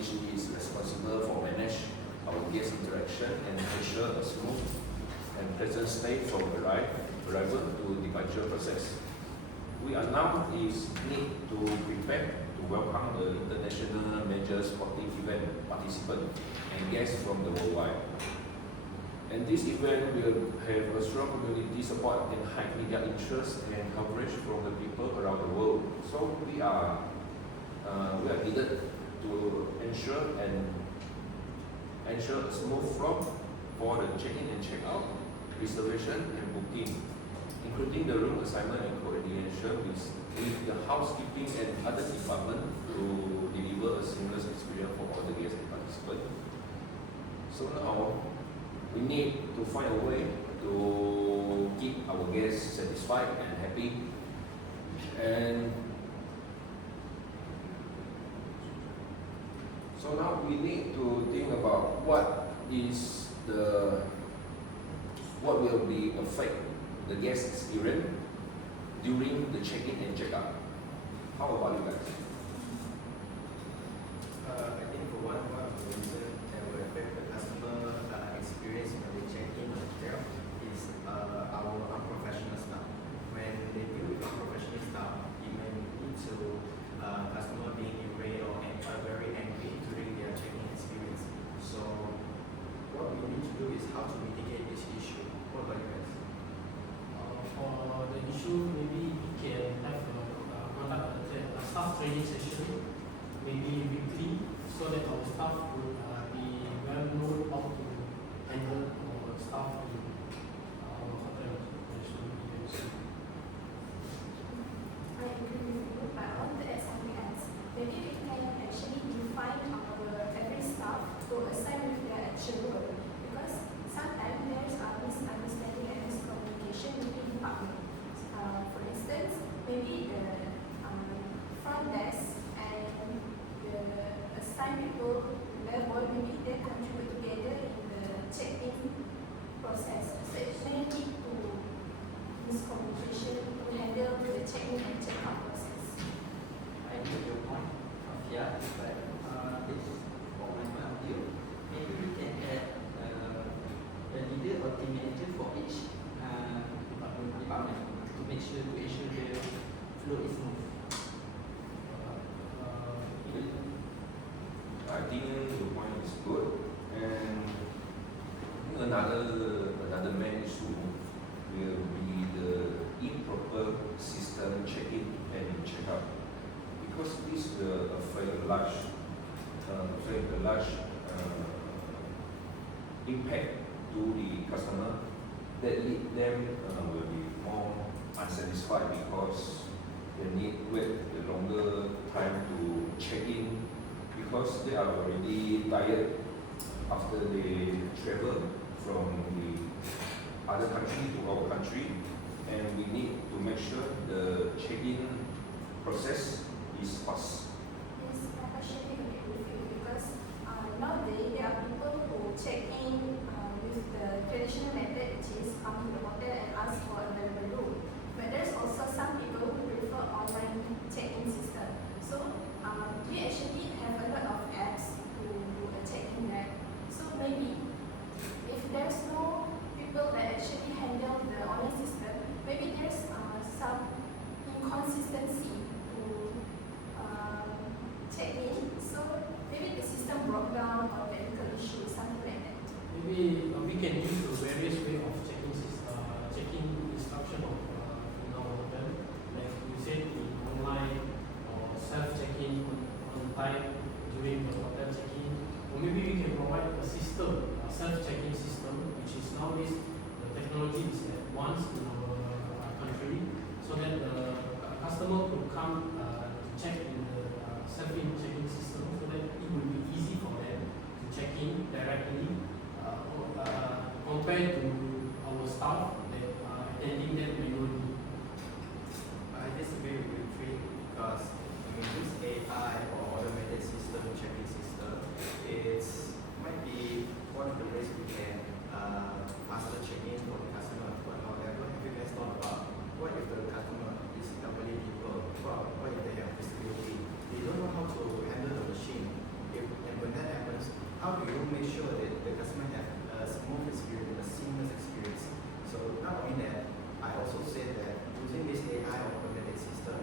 which is responsible for manage our guest interaction and ensure a smooth and pleasant stay from arrival to departure process. We are now need to prepare to welcome the international major sporting event participants and guests from the worldwide. And this event will have a strong community support and high media interest and coverage from the people around the world. So we are needed to ensure a smooth flow for the check-in and check-out, reservation and booking, including the room assignment and coordination with the housekeeping and other departments to deliver a seamless experience for all the guests and participants. So now we need to find a way to keep our guests satisfied and happy. And so now we need to think about what will be affect the guest experience during the check-in and check-out. How about you guys? I think for one of the reasons that will affect the customer experience when they check in the hotel is our unprofessional staff. When they deal with unprofessional staff, it may lead to customer being irate or very angry during their check-in experience. So what we need to do is how to mitigate this issue. What about you guys? For the issue, maybe we can have conduct a staff training session, maybe weekly, so that our staff will be well known how to handle our staff in our hotel management events. I agree with you, but I want to add something else. Maybe we can actually define our every staff to assign with their actual role, because sometimes there's a misunderstanding and miscommunication between departments. For instance, maybe the front desk and the assigned people level, maybe they contribute together in the check-in process. So it may lead to miscommunication to handle the check-in and check-out process. I get your point, AFIA, but it's for my point of view. Maybe we can add a leader or team manager for each department to make sure to ensure the flow is smooth. I think the point is good, and I think another main issue will be the improper system check-in and check-out, because this will affect a large impact to the customer that lead them will be more unsatisfied because they need wait a longer time to check in because they are already tired after they travel from the other country to our country, and we need to make sure the check-in process is fast. Yes, I actually agree with you, because nowadays there are people who check in with the traditional method, which is come to the hotel and ask for a available room. But there's also some people who prefer online check-in system. So we actually have a lot of apps to do a check-in, right? So maybe if there's no people that actually handle the online system, maybe there's some inconsistency to check in. So maybe the system broke down or technical issue, something like that. Maybe we can use the various way of checking instruction of in our hotel, like you said, the online or self check-in on time during the hotel check-in, or maybe we can provide a system, a self check-in system, which is nowadays the technology is advanced in our country, so that the customer could come to check in the self check-in system, so that it will be easy for them to check in directly. Compared to our staff that are attending them manually. I disagree with you because when we use AI or automated system, checking system, it might be one of the ways we can faster check in for the customer. But however, if you make sure that the customer have a smooth experience, a seamless experience. So not only that, I also said that using this AI automated system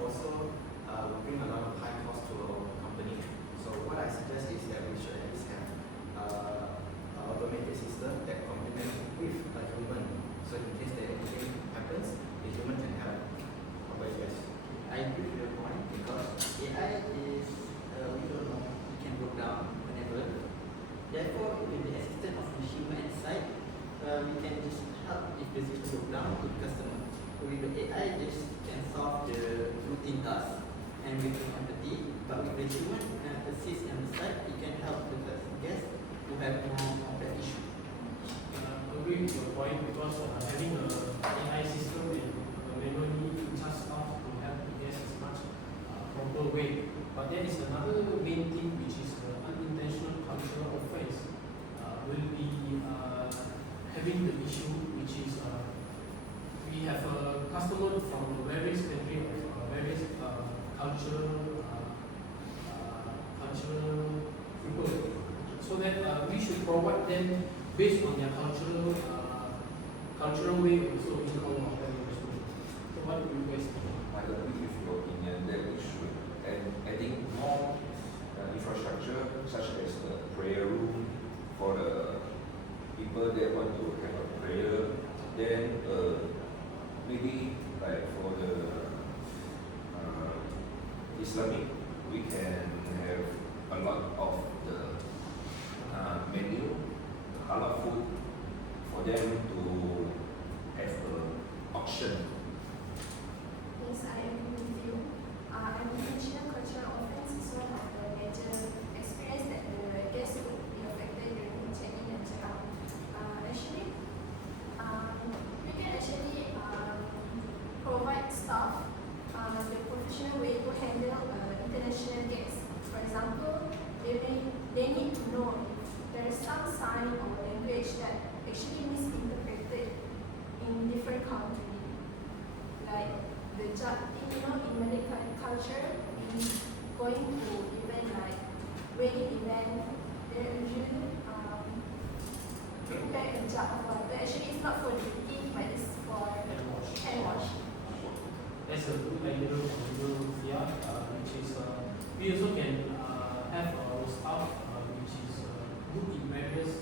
also will bring a lot of high cost to our company. So what I suggest is that we should at least have an automated system that complements with a human. So in case that anything happens, the human can help. But yes, I agree with your point because AI is, we don't know, it can break down whenever. Therefore, with the assistance of the human side, we can just help if the system broke down to the customer. With the AI, just can solve the routine tasks and with empathy. But with the human assist on the side, it can help the guest to have more complex issue. Agree with your point because having a AI system and manually task staff to help the guests is much proper way. But there is another main thing which is the unintentional cultural offense. Will be having the issue which is we have a customer from various countries of various cultural people, so that we should provide them based on their cultural way also in our hotel industry. So what do you guys think? I agree with your opinion that we should adding more infrastructure such as the prayer room for the people that want to have a prayer. Then maybe like for the Islamic, we can have a lot of the menu, halal food for them to have an auction. Yes, I agree with you. Unintentional cultural offense is one of the major experience that the guests would be affected during check-in and check-out. Actually, we can actually provide staff the professional way to handle international guests. For example, they need to know if there is some sign or language that actually misinterpreted in different countries. Like the in Malay culture, we going to event like wedding event, they usually prepare a jar of water. Actually, it's not for drinking, but it's for hand wash. That's a good idea from Fia, which is we also can have our staff which is good in various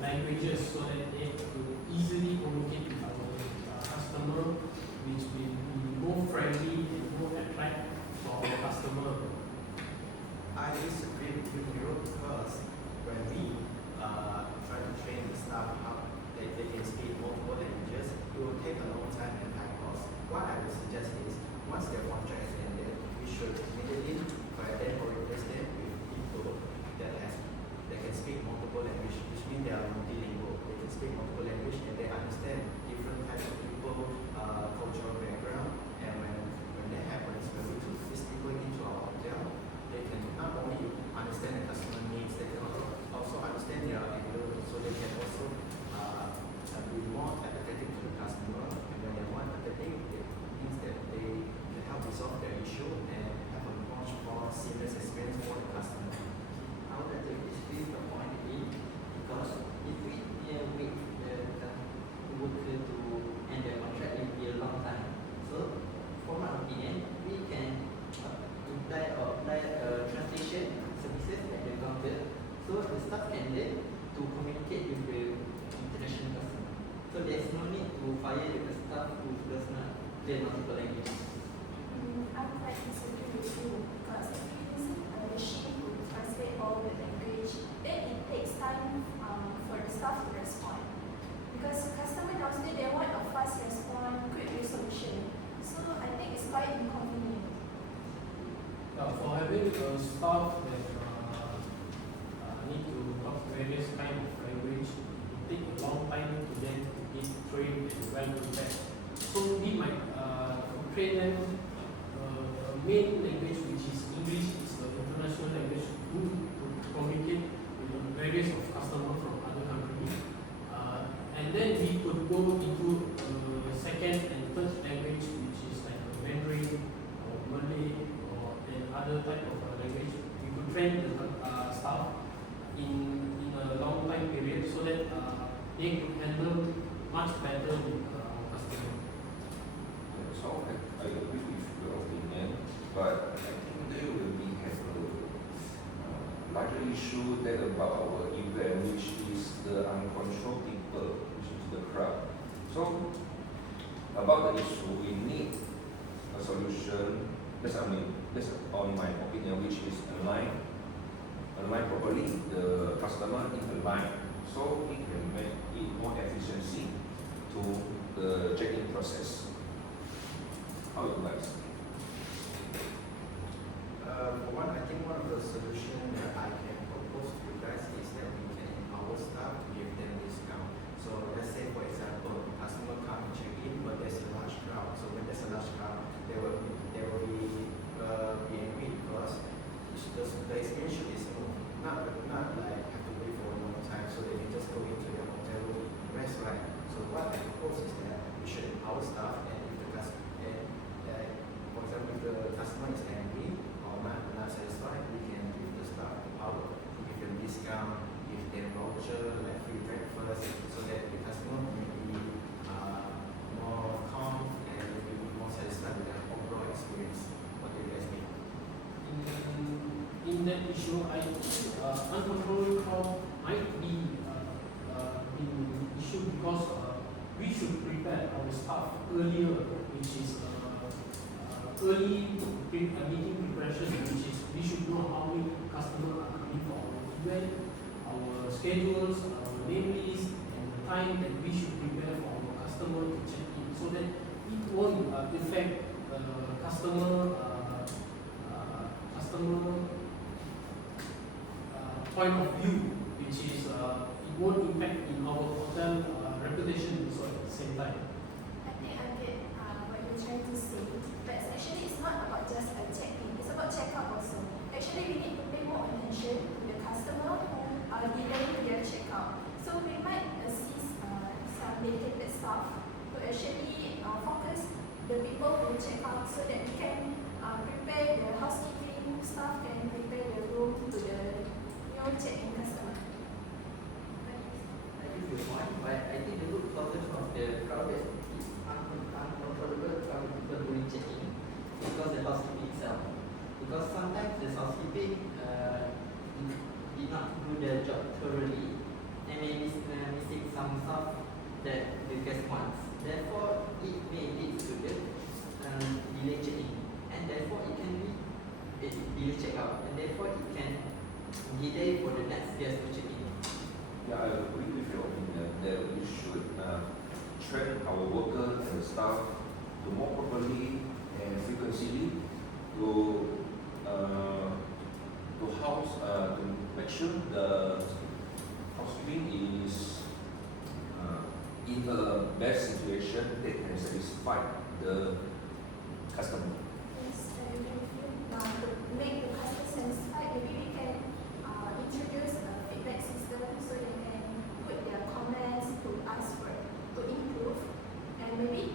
languages so that they could easily communicate with our customer, which will be more friendly and more attractive for our customer. I disagree with you because when we try to train the staff how they can speak multiple languages, it will take a long time and high cost. What I would suggest is once their contract is ended, we should immediately provide them or replace them with people that can speak multiple languages, which means they are multilingual. They can speak multiple languages and they understand different types of people, cultural background, and when that happens, when we took these people into our hotel, they can not only understand the customer needs, they can also understand their language, so they can also be more empathetic to the customer. And when they're more empathetic, it means that they can help resolve their issue and have a much more seamless experience for the customer. I would like to disagree with the point again because if we wait the worker to end their contract, it will be a long time. So, for my opinion, we can apply translation services at the counter so the staff can learn to communicate with the international customer. So there is no need to fire the staff who does not learn multiple languages. I would like to disagree with you because if you use a machine to translate all the language, then it takes time for the staff to respond. Because customer nowadays they want a fast response, quick resolution. So I think it's quite inconvenient. For having a staff that need to talk various kind of language, it takes a long time to them to get trained and well prepared. So we might train them a main language which is English, is the international language to communicate with various of customers from other countries. And then we could go into second and third language which is like Mandarin or Malay or other type of language. We could train the staff in so that they could handle much better with our customer. So I agree with your opinion, but I think there will be have a larger issue that about our event, which is the uncontrolled people, which is the crowd. So about the issue, we need a solution. That's on my opinion, which is align properly the customer in the line, so it can make it more efficiency to the check-in process. How it works? For one, I think one of the solutions that I can propose to you guys is that we can our staff give them discount. So let's say for example, customer come and check in, but there's a large crowd. So when there's a large crowd, there will be angry because the experience should be smooth. Not like have to wait for a long time, so they can just go into their hotel room, rest, right? So what I propose is that we should empower staff, and if the customer, for example, if the customer is angry or not satisfied, we can give the staff the power to give them discount, give them voucher, like free breakfast, so that the customer may be more calm and will be more satisfied with their overall experience. What do you guys think? In that issue, I think uncontrolled crowd might be an issue because we should prepare our staff earlier, which is early meeting preparation, which is we should know how many customers are coming for our event, our schedules, our name list, and the time that we should prepare for our customer to check in, so that it won't affect customer point of view, which is it won't impact in our hotel reputation so at the same time. I think I get what you're trying to say, but actually it's not about just a check-in, it's about check-out also. Actually, we need to pay more attention to the customer who are delaying their check-out. So we might assist some dedicated staff to actually focus the people who check out, so that we can prepare the housekeeping staff can prepare the room to the check-in customer. I give you a point, but I think the root causes of the crowd is uncontrollable crowd of people doing check-in because the housekeeping itself. Because sometimes the housekeeping did not do their job thoroughly and may missing some stuff that the guest wants. Therefore, it may lead to the delay check-in, and therefore it can be delay check-out, and therefore it can delay for the next guest to check in. Yeah, I agree with your opinion that we should train our workers and staff to more properly and frequently to make sure the housekeeping is in the best situation that can satisfy the customer. Yes, I agree with you. To make the customer satisfied, maybe we can introduce a feedback system so they can put their comments to us to improve, and maybe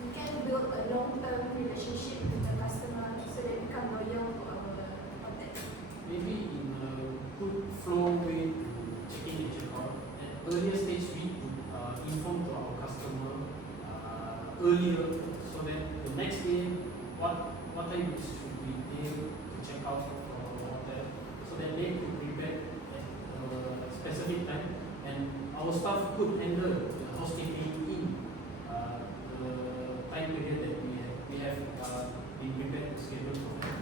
we can build a long-term relationship with the customer so they become loyal to our hotel. Maybe in a good flow way to check-in and check-out, at earlier stage we would inform to our customer earlier, so that the next day what time should we able to check out from our hotel, so that they could prepare at a specific time, and our staff could handle the housekeeping in the time period that we have been prepared to schedule for them.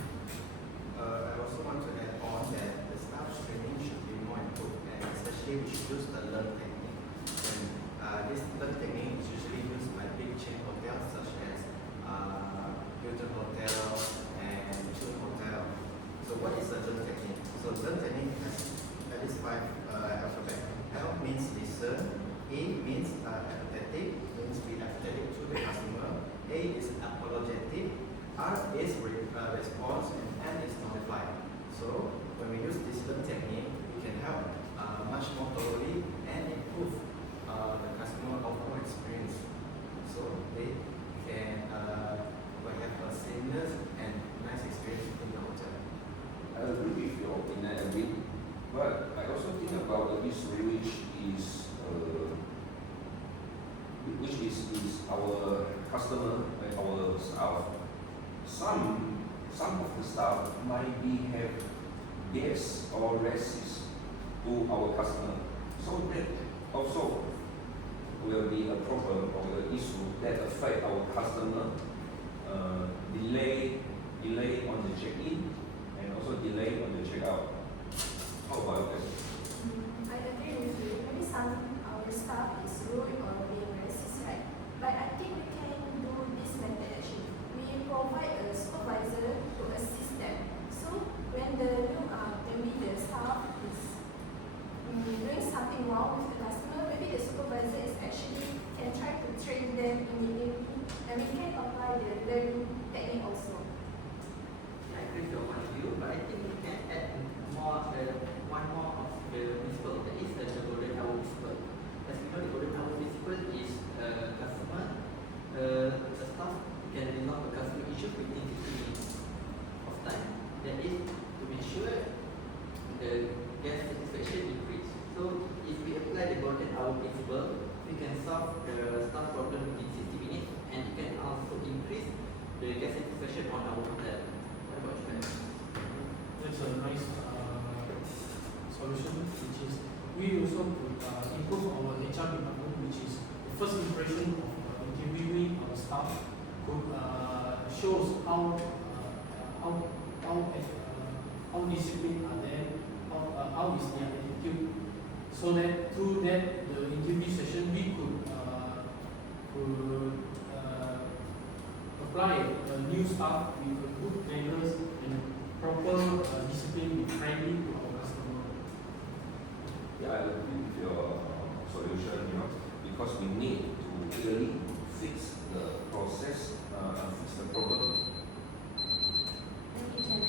I also want to add on that the staff training should be more improved, and especially we should use the learn technique. And this learn technique is usually used by big chain hotels such as Hilton Hotel and CHUN Hotel. So what is the learn technique? So learn technique has at least 5 alphabet. L means listen, A means apathetic, means be apathetic to the customer. A is apologetic, R is response, and N is notify. So when we use this learn technique, we can help much more thoroughly and improve the customer overall experience. So they can have a seamless and nice experience in the hotel. I agree with your opinion a bit, but I also think customer and our staff, some of the staff might be have gas or racist to our customer. So that also will be a problem or an issue that affect our customer, delay on the check-in and also delay on the check-out. How about that? I agree with you. Maybe some our staff is rude or being racist, right? But I think we can do this method actually. We provide a supervisor to assist them. So when maybe the staff is doing something wrong with the customer, maybe the supervisor is actually can try to train them immediately, and we can apply the learning technique also. I agree with your point of view, but I think we can add more, one more of the principle, that is the golden hour principle. As we know, the golden hour principle is customer, the staff can resolve a customer issue within 15 minutes of time. That is to make sure the guest satisfaction increase. So if we apply the golden hour principle, we can solve the staff problem within 60 minutes, and it can also increase the guest satisfaction on our hotel. What about you guys? That's a nice solution, which is we also could improve our HR department, which is the first impression of interviewing our staff, could shows how disciplined are they, how is their attitude, so that through that the interview session we could apply a new staff with good manners and proper discipline with kindly to our customer. Yeah, I agree with your solution, because we need to really fix the process, fix the problem. Thank you, Jen.